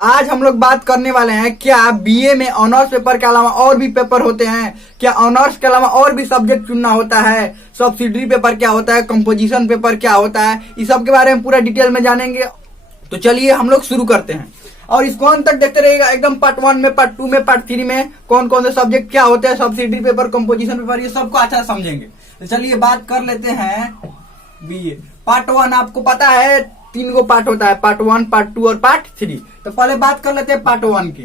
आज हम लोग बात करने वाले हैं क्या बीए में ऑनर्स पेपर के अलावा और भी पेपर होते हैं, क्या ऑनर्स के अलावा और भी सब्जेक्ट चुनना होता है, सब्सिडरी पेपर क्या होता है, कंपोजिशन पेपर क्या होता है, इस सब के बारे में पूरा डिटेल में जानेंगे। तो चलिए हम लोग शुरू करते हैं और इसको अंत तक देखते रहिएगा। एकदम पार्ट 1 में, पार्ट 2 में, पार्ट 3 में कौन कौन से सब्जेक्ट क्या होते हैं, सब्सिडरी पेपर, कंपोजिशन पेपर, ये सबको अच्छा समझेंगे। तो चलिए बात कर लेते हैं बीए पार्ट 1। आपको पता है 3 गो पार्ट होता है, पार्ट 1, पार्ट 2 और पार्ट 3। तो पहले बात कर लेते हैं पार्ट 1 की।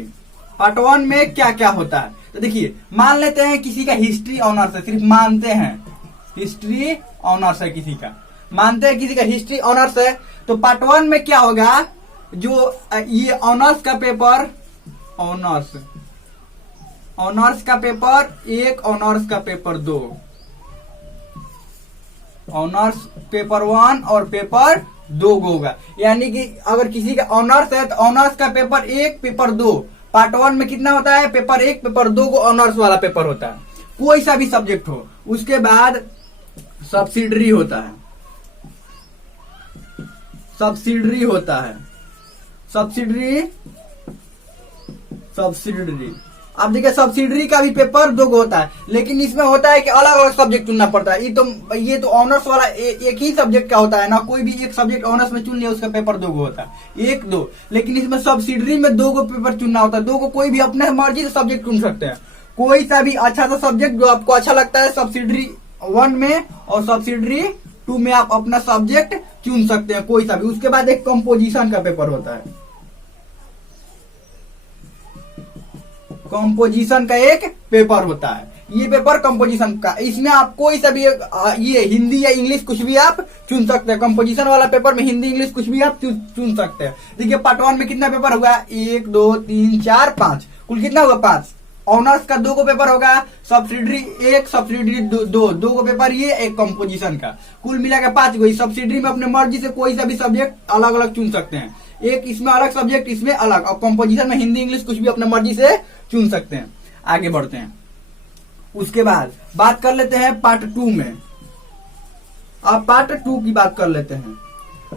पार्ट 1 में क्या क्या होता है तो देखिए, मान लेते हैं किसी का हिस्ट्री ऑनर्स है, सिर्फ मानते हैं हिस्ट्री ऑनर्स है किसी का, मानते हैं किसी का हिस्ट्री ऑनर्स है। तो पार्ट 1 में क्या होगा, जो ये ऑनर्स का पेपर, ऑनर्स का पेपर 1, ऑनर्स का पेपर 2, ऑनर्स पेपर 1 और पेपर 2 होगा। यानी कि अगर किसी का ऑनर्स है तो ऑनर्स का पेपर 1, पेपर 2। पार्ट 1 में कितना होता है, पेपर 1, पेपर 2 को ऑनर्स वाला पेपर होता है, कोई सा भी सब्जेक्ट हो। उसके बाद सब्सिडरी होता है, सब्सिडरी होता है, सब्सिडरी अब देखिए सब्सिडरी का भी पेपर 2 होता है, लेकिन इसमें होता है कि अलग अलग सब्जेक्ट चुनना पड़ता है। ये तो ऑनर्स वाला एक ही सब्जेक्ट का होता है ना, कोई भी एक सब्जेक्ट ऑनर्स में चुन लिया उसका पेपर 2 होता है, 1, 2। लेकिन इसमें सब्सिडरी में 2 पेपर चुनना होता है। 2 को कोई भी अपने मर्जी से सब्जेक्ट चुन सकते हैं, कोई सा भी अच्छा सा सब्जेक्ट जो आपको अच्छा लगता है सब्सिडरी 1 में और सब्सिडरी 2 में आप अपना सब्जेक्ट चुन सकते हैं, कोई सा भी। उसके बाद एक कंपोजिशन का पेपर होता है, कंपोजिशन का एक पेपर होता है। ये पेपर कंपोजिशन का, इसमें आप कोई सा भी ये हिंदी या इंग्लिश कुछ भी आप चुन सकते हैं। कंपोजिशन वाला पेपर में हिंदी इंग्लिश कुछ भी आप चुन सकते हैं। देखिए पार्ट 1 में कितना पेपर होगा, 1, 2, 3, 4, 5, कुल कितना होगा 5। ऑनर्स का 2 को पेपर होगा, सब्सिडरी 1, सब्सिडरी 2 को पेपर, ये एक कंपोजिशन का, कुल मिला के 5 गो। सब्सिडरी में अपने मर्जी से कोई सा भी सब्जेक्ट अलग अलग चुन सकते हैं, एक इसमें अलग सब्जेक्ट, इसमें अलग। और कंपोजिशन में हिंदी इंग्लिश कुछ भी अपने मर्जी से चुन सकते हैं। आगे बढ़ते हैं, उसके बाद बात कर लेते हैं पार्ट 2 में। अब पार्ट 2 की बात कर लेते हैं।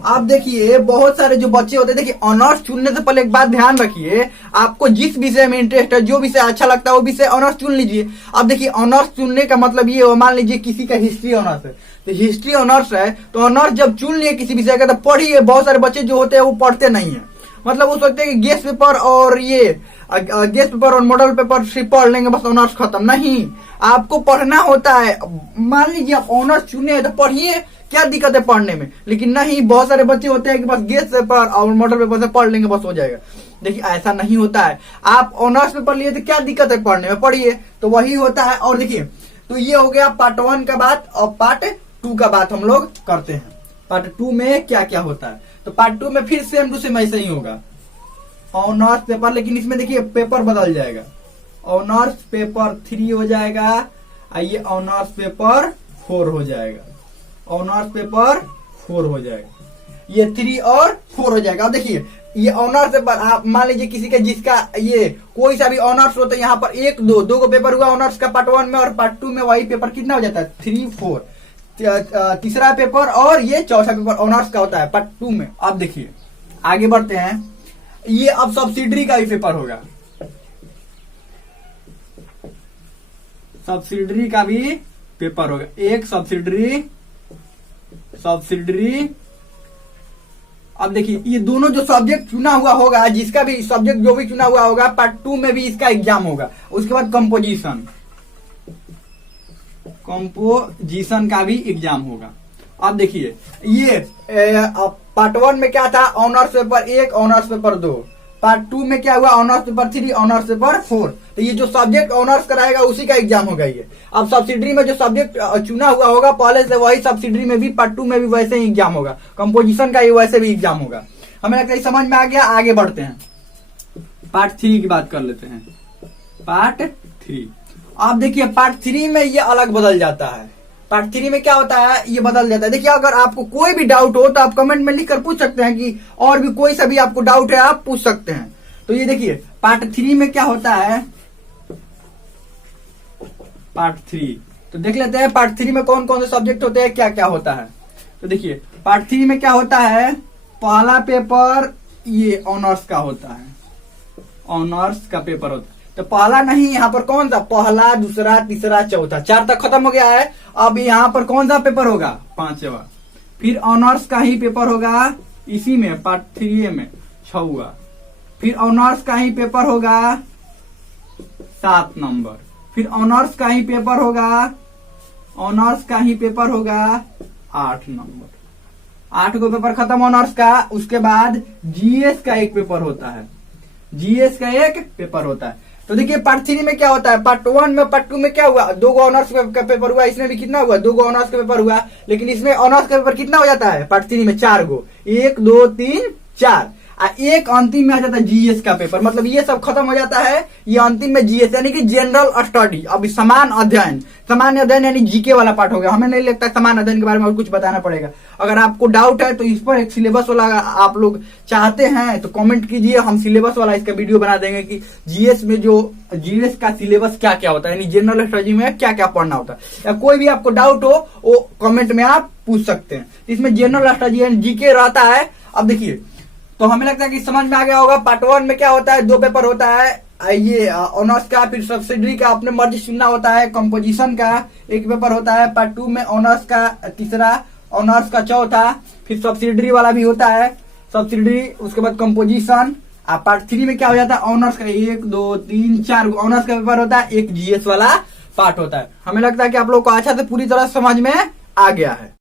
आप देखिए बहुत सारे जो बच्चे होते हैं, देखिए ऑनर्स चुनने से पहले एक बात ध्यान रखिए, आपको जिस विषय में इंटरेस्ट है, जो विषय अच्छा लगता है वो विषय ऑनर्स चुन लीजिए। अब देखिए ऑनर्स चुनने का मतलब ये हो, मान लीजिए किसी का हिस्ट्री ऑनर्स है, तो हिस्ट्री ऑनर्स है तो ऑनर्स जब चुन लिए किसी विषय का तो पढ़िए। बहुत सारे बच्चे जो होते हैं वो पढ़ते नहीं है, मतलब वो सोचते हैं कि गेस्ट पेपर और गेस्ट पेपर और मॉडल पेपर सिर्फ पढ़ लेंगे बस ऑनर्स खत्म। नहीं, आपको पढ़ना होता है। मान लीजिए आप ऑनर्स चुने तो पढ़िए, क्या दिक्कत है पढ़ने में। लेकिन नहीं, बहुत सारे बच्चे होते हैं कि बस गेस्ट पेपर और मॉडल पेपर से पढ़ लेंगे बस हो जाएगा। देखिए ऐसा नहीं होता है, आप ऑनर्स पेपर लिए तो क्या दिक्कत है पढ़ने में, पढ़िए। तो वही होता है। और देखिए, तो ये हो गया पार्ट 1 का बात। और पार्ट 2 का बात हम लोग करते हैं। पार्ट 2 में क्या क्या होता है, तो पार्ट 2 में फिर सेम टू सेम ऐसा ही होगा, ऑनर्स पेपर, लेकिन इसमें देखिए पेपर बदल जाएगा। ऑनर्स पेपर 3 हो जाएगा, ये ऑनर्स पेपर 4 हो जाएगा, ऑनर्स पेपर 4 हो जाएगा, ये 3 और 4 हो जाएगा। अब देखिए ये ऑनर्स पेपर, आप मान लीजिए किसी का जिसका ये कोई सा भी ऑनर्स हो तो यहाँ पर 1, 2 को पेपर हुआ ऑनर्स का पार्ट 1 में, और पार्ट 2 में वही पेपर कितना हो जाता है, 3, 4, तीसरा पेपर और ये चौथा पेपर ऑनर्स का होता है पार्ट 2 में। अब देखिए आगे बढ़ते हैं, ये अब सब्सिडरी का भी पेपर होगा, सब्सिडरी का भी पेपर होगा। एक सब्सिडरी। अब देखिए ये दोनों जो सब्जेक्ट चुना हुआ होगा, जिसका भी सब्जेक्ट जो भी चुना हुआ होगा, पार्ट 2 में भी इसका एग्जाम होगा। उसके बाद कंपोजिशन का भी एग्जाम होगा। अब देखिए ये पार्ट 1 में क्या था, honours paper 1, honours paper 2। Part 2 में क्या हुआ, ऑनर्स पेपर 3, ऑनर्स पेपर 4। तो ये जो सब्जेक्ट ऑनर्स कराएगा उसी का एग्जाम होगा ये। अब सब्सिडरी में जो सब्जेक्ट चुना हुआ होगा पहले से, वही सब्सिडरी में भी पार्ट 2 में भी वैसे ही एग्जाम होगा। कंपोजिशन का ये वैसे भी एग्जाम होगा। हमें लगता है समझ में आ गया। आगे बढ़ते हैं, पार्ट 3 की बात कर लेते हैं। पार्ट 3, आप देखिए पार्ट 3 में ये अलग बदल जाता है। पार्ट 3 में क्या होता है, ये बदल जाता है। देखिए अगर आपको कोई भी डाउट हो तो आप कमेंट में लिखकर पूछ सकते हैं कि और भी कोई सा भी आपको डाउट है आप पूछ सकते हैं। तो ये देखिए पार्ट 3 में क्या होता है, पार्ट 3 तो देख लेते हैं पार्ट 3 में कौन कौन से सब्जेक्ट होते हैं, क्या क्या होता है। तो देखिए पार्ट 3 में क्या होता है, पहला पेपर ये ऑनर्स का होता है, ऑनर्स का पेपर होता है। तो पहला नहीं, यहाँ पर कौन सा, पहला, दूसरा, तीसरा, चौथा, 4 तक खत्म हो गया है। अब यहाँ पर कौन सा पेपर होगा, 5वां। फिर ऑनर्स का ही पेपर होगा इसी में, पार्ट 3 में, 6वां। फिर ऑनर्स का ही पेपर होगा 7 नंबर। फिर ऑनर्स का ही पेपर होगा 8 नंबर। 8 को पेपर खत्म ऑनर्स का। उसके बाद जीएस का एक पेपर होता है, जीएस का एक पेपर होता है। तो देखिए पार्ट 3 में क्या होता है, पार्ट 1 में, पार्ट 2 में क्या हुआ, 2 गो ऑनर्स का पेपर हुआ, इसमें भी कितना हुआ, 2 गो ऑनर्स का पेपर हुआ। लेकिन इसमें ऑनर्स का पेपर कितना हो जाता है पार्ट 3 में, 4 गो, 1 2 3 4। एक अंतिम में आ जाता है जीएस का पेपर। मतलब ये सब खत्म हो जाता है, ये अंतिम में जीएस यानी कि जनरल स्टडी। अब समान अध्ययन यानी जीके वाला पार्ट हो गया। हमें नहीं लगता समान अध्ययन के बारे में और कुछ बताना पड़ेगा। अगर आपको डाउट है तो इस पर एक सिलेबस वाला आप लोग चाहते हैं तो कमेंट कीजिए, हम सिलेबस वाला इसका वीडियो बना देंगे कि जीएस में जो जीएस का सिलेबस क्या क्या होता है, यानी जनरल स्टडी में क्या क्या पढ़ना होता है। या कोई भी आपको डाउट हो वो कमेंट में आप पूछ सकते हैं। इसमें जनरल स्टडी यानी जीके रहता है। अब देखिए, तो हमें लगता है कि समझ में आ गया होगा। पार्ट 1 में क्या होता है, 2 पेपर होता है, ये ऑनर्स का, फिर सब्सिडरी का अपने मर्जी चुनना होता है, कंपोजिशन का एक पेपर होता है, पार्ट 2 में ऑनर्स का तीसरा, ऑनर्स का चौथा, फिर सब्सिडरी वाला भी होता है, सब्सिडरी, उसके बाद कंपोजिशन। पार्ट 3 में क्या हो जाता है, ऑनर्स का 1 2 3 4 ऑनर्स का पेपर होता है, एक जीएस वाला पार्ट होता है। हमें लगता है कि आप लोग को अच्छा से पूरी तरह समझ में आ गया है।